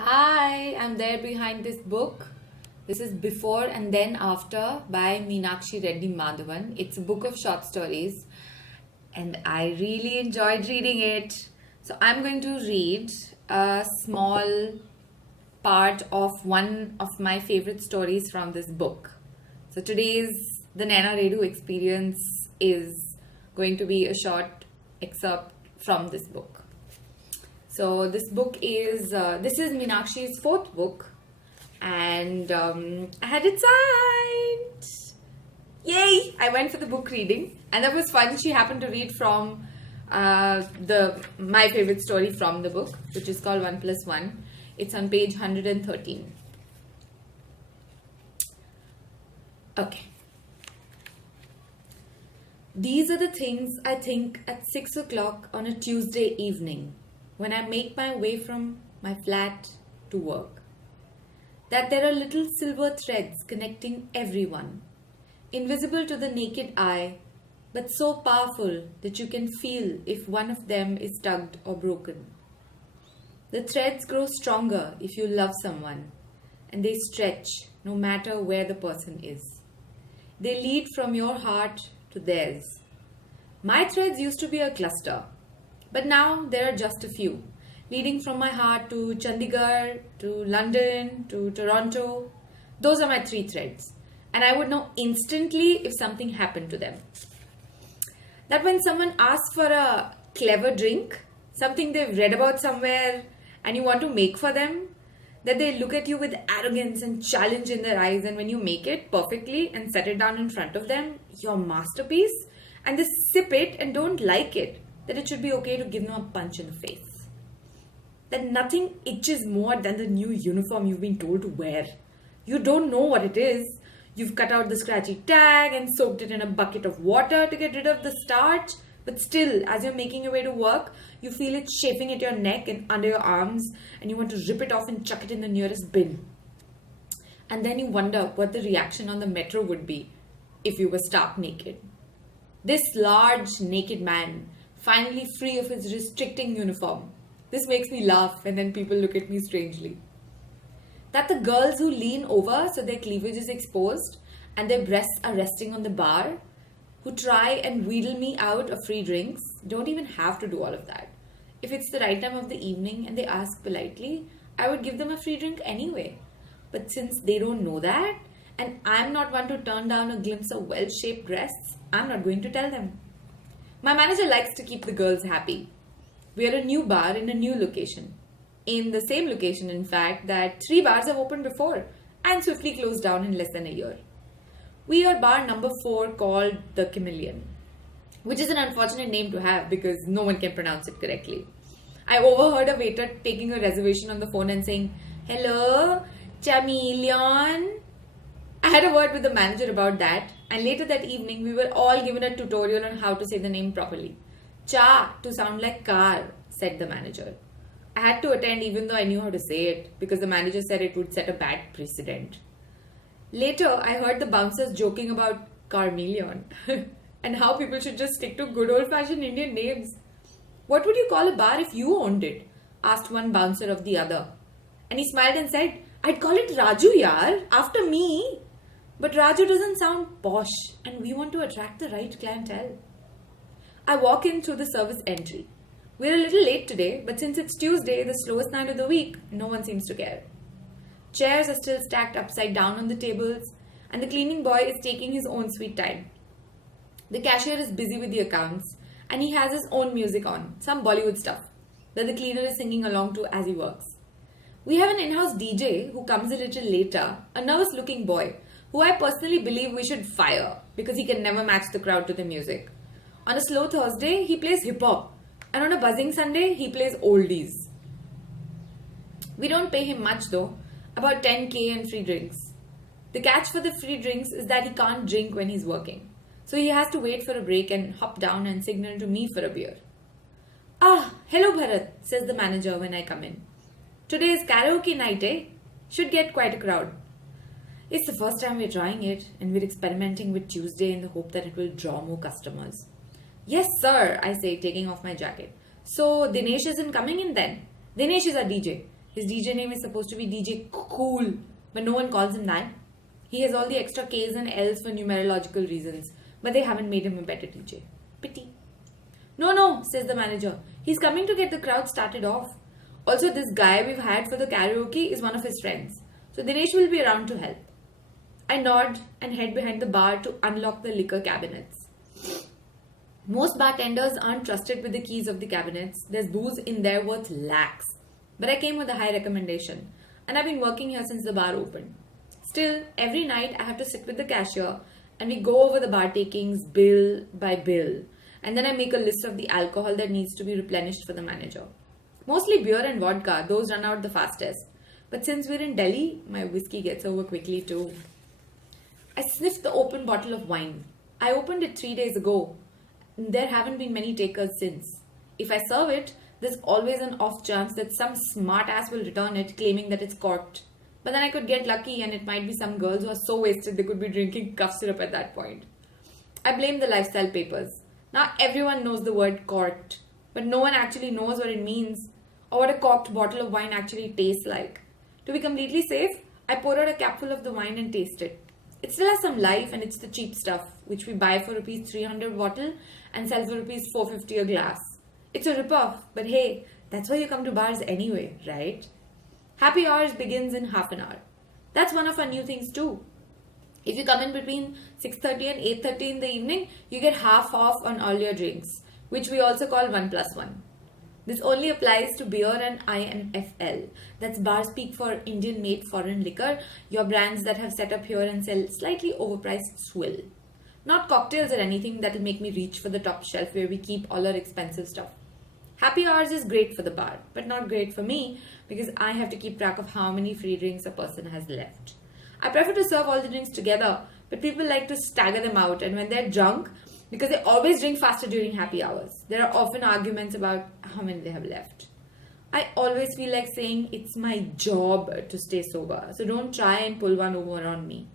Hi, I'm there behind this book. This is Before and Then After by Naina Redhu Madhavan. It's a book of short stories and I really enjoyed reading it. So I'm going to read a small part of one of my favorite stories from this book. So today's the Naina Redhu experience is going to be a short excerpt from this book. So this book is Meenakshi's fourth book, and I had it signed. Yay! I went for the book reading, and that was fun. She happened to read from my favorite story from the book, which is called 1+1. It's on page 113. Okay. These are the things I think at 6 o'clock on a Tuesday evening, when I make my way from my flat to work. That there are little silver threads connecting everyone, invisible to the naked eye, but so powerful that you can feel if one of them is tugged or broken. The threads grow stronger if you love someone, and they stretch no matter where the person is. They lead from your heart to theirs. My threads used to be a cluster, but now there are just a few, leading from my heart to Chandigarh, to London, to Toronto. Those are my 3 threads, and I would know instantly if something happened to them. That when someone asks for a clever drink, something they've read about somewhere, and you want to make for them, that they look at you with arrogance and challenge in their eyes, and when you make it perfectly and set it down in front of them, your masterpiece, and they sip it and don't like it, that it should be okay to give them a punch in the face. That nothing itches more than the new uniform you've been told to wear. You don't know what it is. You've cut out the scratchy tag and soaked it in a bucket of water to get rid of the starch. But still, as you're making your way to work, you feel it chafing at your neck and under your arms, and you want to rip it off and chuck it in the nearest bin. And then you wonder what the reaction on the metro would be if you were stark naked. This large, naked man, finally free of his restricting uniform. This makes me laugh, and then people look at me strangely. That the girls who lean over so their cleavage is exposed and their breasts are resting on the bar, who try and wheedle me out of free drinks, don't even have to do all of that. If it's the right time of the evening and they ask politely, I would give them a free drink anyway. But since they don't know that, and I'm not one to turn down a glimpse of well-shaped breasts, I'm not going to tell them. My manager likes to keep the girls happy. We are a new bar in a new location. In the same location, in fact, that 3 bars have opened before and swiftly closed down in less than a year. We are bar number 4, called the Chameleon, which is an unfortunate name to have because no one can pronounce it correctly. I overheard a waiter taking a reservation on the phone and saying, "Hello, Chameleon." I had a word with the manager about that, and later that evening we were all given a tutorial on how to say the name properly. Cha to sound like car, said the manager. I had to attend even though I knew how to say it because the manager said it would set a bad precedent. Later, I heard the bouncers joking about Carmeleon and how people should just stick to good old-fashioned Indian names. What would you call a bar if you owned it? Asked one bouncer of the other. And he smiled and said, I'd call it Raju yaar, after me. But Raju doesn't sound posh and we want to attract the right clientele. I walk in through the service entry. We're a little late today, but since it's Tuesday, the slowest night of the week, no one seems to care. Chairs are still stacked upside down on the tables, and the cleaning boy is taking his own sweet time. The cashier is busy with the accounts, and he has his own music on, some Bollywood stuff, that the cleaner is singing along to as he works. We have an in-house DJ who comes a little later, a nervous-looking boy, who I personally believe we should fire because he can never match the crowd to the music. On a slow Thursday, he plays hip-hop, and on a buzzing Sunday, he plays oldies. We don't pay him much though, about 10k and free drinks. The catch for the free drinks is that he can't drink when he's working, so he has to wait for a break and hop down and signal to me for a beer. Ah, hello Bharat, says the manager when I come in. Today is karaoke night, eh? Should get quite a crowd. It's the first time we're trying it, and we're experimenting with Tuesday in the hope that it will draw more customers. Yes, sir, I say, taking off my jacket. So, Dinesh isn't coming in then? Dinesh is our DJ. His DJ name is supposed to be DJ Cool, but no one calls him that. He has all the extra K's and L's for numerological reasons, but they haven't made him a better DJ. Pity. No, says the manager. He's coming to get the crowd started off. Also, this guy we've had for the karaoke is one of his friends, so Dinesh will be around to help. I nod and head behind the bar to unlock the liquor cabinets. Most bartenders aren't trusted with the keys of the cabinets. There's booze in there worth lakhs. But I came with a high recommendation, and I've been working here since the bar opened. Still, every night I have to sit with the cashier and we go over the bar takings bill by bill. And then I make a list of the alcohol that needs to be replenished for the manager. Mostly beer and vodka, those run out the fastest. But since we're in Delhi, my whiskey gets over quickly too. I sniffed the open bottle of wine. I opened it 3 days ago. There haven't been many takers since. If I serve it, there's always an off chance that some smart ass will return it claiming that it's corked. But then I could get lucky and it might be some girls who are so wasted they could be drinking cough syrup at that point. I blame the lifestyle papers. Now everyone knows the word corked, but no one actually knows what it means or what a corked bottle of wine actually tastes like. To be completely safe, I pour out a capful of the wine and taste it. It still has some life and it's the cheap stuff, which we buy for rupees 300 bottle and sell for rupees 450 a glass. It's a rip-off, but hey, that's why you come to bars anyway, right? Happy hours begins in half an hour. That's one of our new things too. If you come in between 6:30 and 8:30 in the evening, you get half off on all your drinks, which we also call 1+1. This only applies to beer and IMFL. That's bar speak for Indian made foreign liquor, your brands that have set up here and sell slightly overpriced swill. Not cocktails or anything that'll make me reach for the top shelf where we keep all our expensive stuff. Happy hours is great for the bar, but not great for me because I have to keep track of how many free drinks a person has left. I prefer to serve all the drinks together, but people like to stagger them out, and when they're drunk, because they always drink faster during happy hours, there are often arguments about how many they have left. I always feel like saying it's my job to stay sober, so don't try and pull one over on me.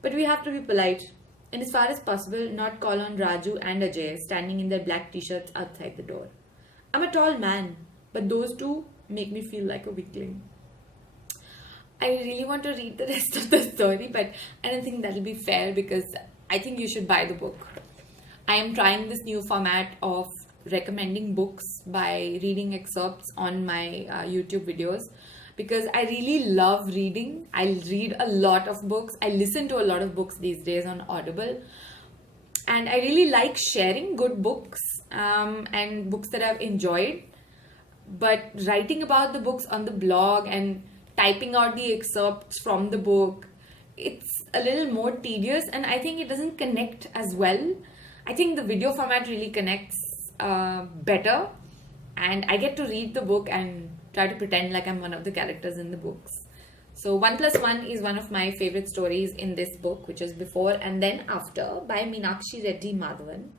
But we have to be polite, and as far as possible, not call on Raju and Ajay standing in their black t-shirts outside the door. I'm a tall man, but those two make me feel like a weakling. I really want to read the rest of the story, but I don't think that'll be fair because I think you should buy the book. I am trying this new format of recommending books by reading excerpts on my YouTube videos because I really love reading. I read a lot of books. I listen to a lot of books these days on Audible. And I really like sharing good books and books that I've enjoyed. But writing about the books on the blog and typing out the excerpts from the book, it's a little more tedious and I think it doesn't connect as well. I think the video format really connects better, and I get to read the book and try to pretend like I'm one of the characters in the books. So 1+1 is one of my favorite stories in this book, which is Before and Then After by Naina Redhu Madhavan.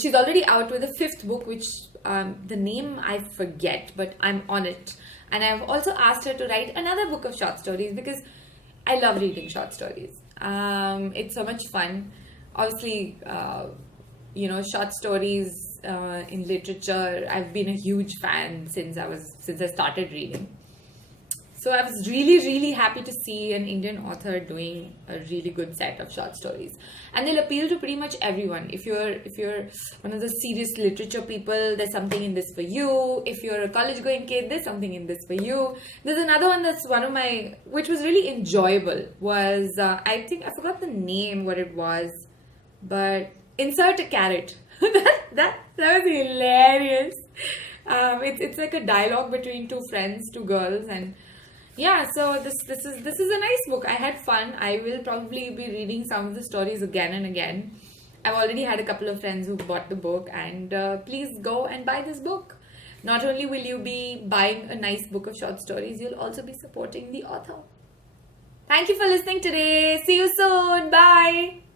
She's already out with a 5th book, which the name I forget, but I'm on it. And I've also asked her to write another book of short stories because I love reading short stories. It's so much fun. Obviously, short stories in literature, I've been a huge fan since I started reading. So I was really, really happy to see an Indian author doing a really good set of short stories. And they'll appeal to pretty much everyone. If you're one of the serious literature people, there's something in this for you. If you're a college-going kid, there's something in this for you. There's another one that's which was really enjoyable, was, I think, I forgot the name, what it was, but Insert a Carrot. that was hilarious. It's like a dialogue between two girls, and yeah, so this is a nice book. I had fun. I will probably be reading some of the stories again and again. I've already had a couple of friends who bought the book, and please go and buy this book. Not only will you be buying a nice book of short stories, you'll also be supporting the author. Thank you for listening today. See you soon. Bye.